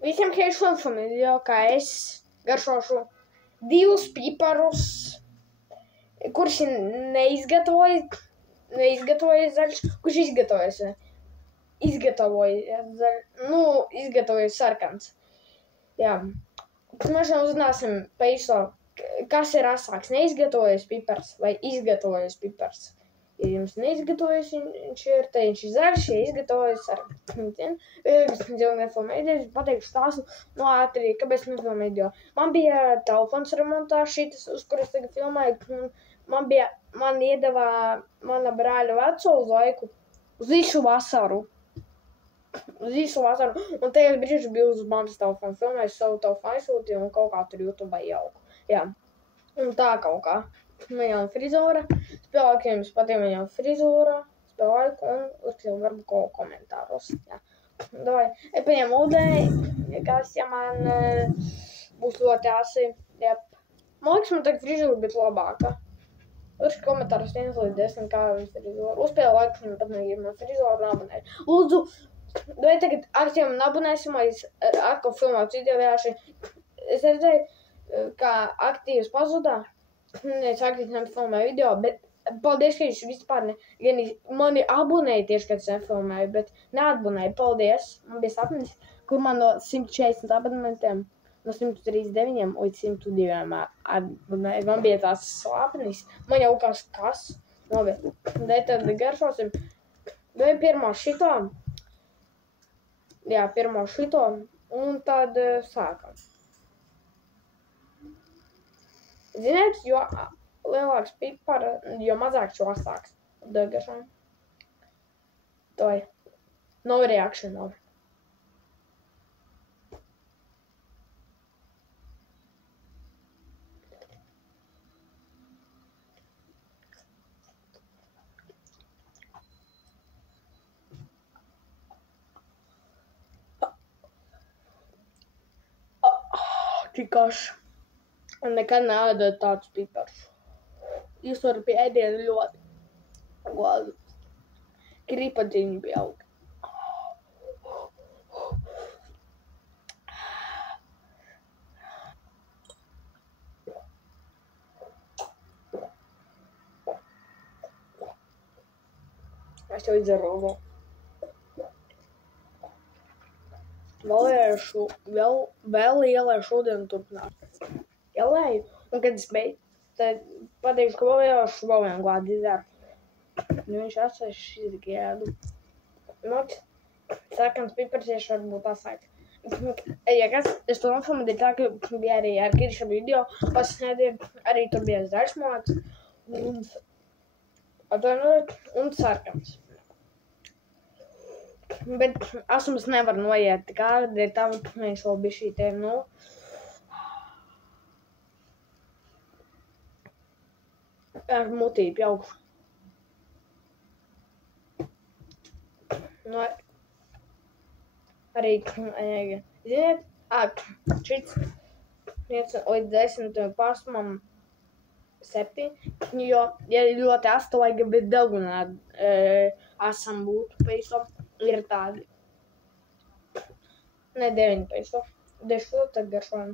Visiem Heišlam familijā, kā es garšošu 2 piparus, kurš neizgatavoja zaļš, kurš izgatavoja sarkans. Jā. Mēs jau uzzināsim pa īso, kas ir asāks, neizgatavojas pipars vai izgatavojas pipars. Ja jums neizgatavojas, viņš ir zaļš, ja izgatavojas sarkans. Es pateikšu stāstu, ātri, kāpēc nefilmēju video. Man bija telefons remontā šitas, uz kuras tagad filmēju. Man iedeva mana brāļa veco uz laiku, uz visu vasaru. Un tajos brīžos bija uz manas telefonu filmēju, savu telefonu aizsūtīju un kaut kā tur YouTube jauku. Jā, un tā kaut kā. Viņam frizūra, spēlēju, ja jums patīk viņam frizūra, spēlēju un uzskatu varbūt kaut komentāros. Jā. Davai, es paņēmu ūdeni, kas, ja man būs ļoti asi. Jā. Man liekas, man tagad frizūra bija labāka. Uzskatu komentāros 1 līdz 10, kā viņas frizūra. Uzspēlēju laiku, viņam pat negribu man frizūru un abonēju. Lūdzu, vai tagad aktīvi un abonēsim, vai es atkal filmētu video vienkārši. Es redzēju, kā aktīvs pazudā. Es aktīvi nefilmēju video, bet paldies, ka jūs vispār mani abonēja tieši, kad es nefilmēju, bet neatbonēju. Paldies. Man bija sapnis, kur man no 140 abonementiem, no 139 līdz 102 atbonēju. Man bija tās sapnis. Man jau kas. Labi, tad garšosim. Vai pirmā šito? Jā, pirmā šito. Un tad sākam. Ziniet, jo lielāks pipara, jo mazāks, jo asāks. Garšojam. Toi. No reaction of. Tikai un nekad neēdot tādus piparus. Jūs varat pie ēdiena ļoti glāzi. Kripadziņi bija augi. Es jau izdaru vēl. Vēl ielēšu ūdeni turpināt. Ielēju, un kad es beidzu, tad pateikšu, ka vēl ielēšu vēl vienu glāzi izdaru. Viņš atstāja šis gēdu. Sarkans pipars tieši varbūt asāk. Ja kas, es to nofilmēju tā, ka bija arī ar Kirša video, pasniedīju, arī tur bija zaļš māks, un sarkans. Bet asums nevar noiet, kāda ir tā, mēs vēl bija šī te, ar mutību jaukšu. Arī, ziniet, šits 1 līdz 10 pasmam 7, jo, ja ļoti asta, lai bet daugunā asam būtu peiso, ir tādi. Ne 9 peiso, 10 tad garšojam.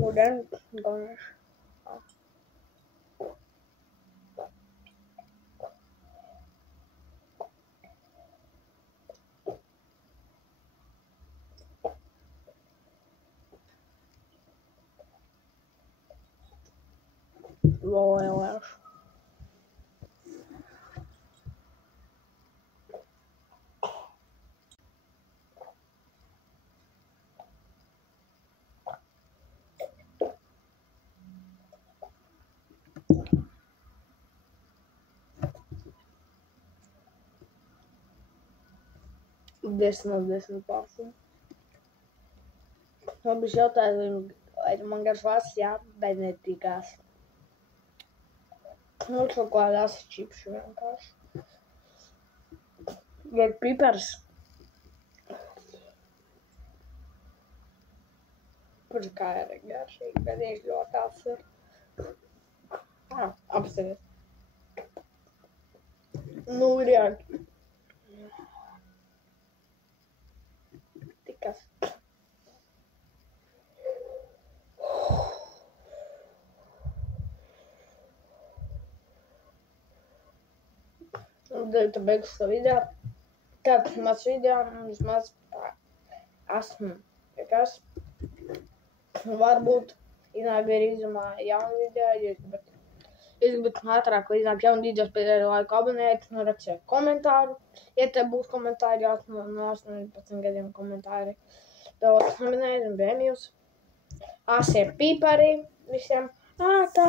Uden garš. Vēl ielēšu. 10 no 10 balsīm. Man bija jautājums, vai man garš vārds, jā, bet netikās. Nu, kaut kādā asčipšu vienkārši. Get pipars. Kur kā ir garšīgi, bet viņš ļoti apsver. Apsver. Nu, ir jā. Tikas. Un tad beigšu šo video. Tāds mazs video, vismaz esmu. Kas? Varbūt iznāk arī izumā jaunu video, ja gribat ātrāk, vai iznāk jaunu video pēc laiku abonēt, nu rakstiet komentāru. Ja te būs komentāri, jau no 18 gadiem komentāri. Vēl abonēt un bēmjus. Asie pīpari visiem. Tā.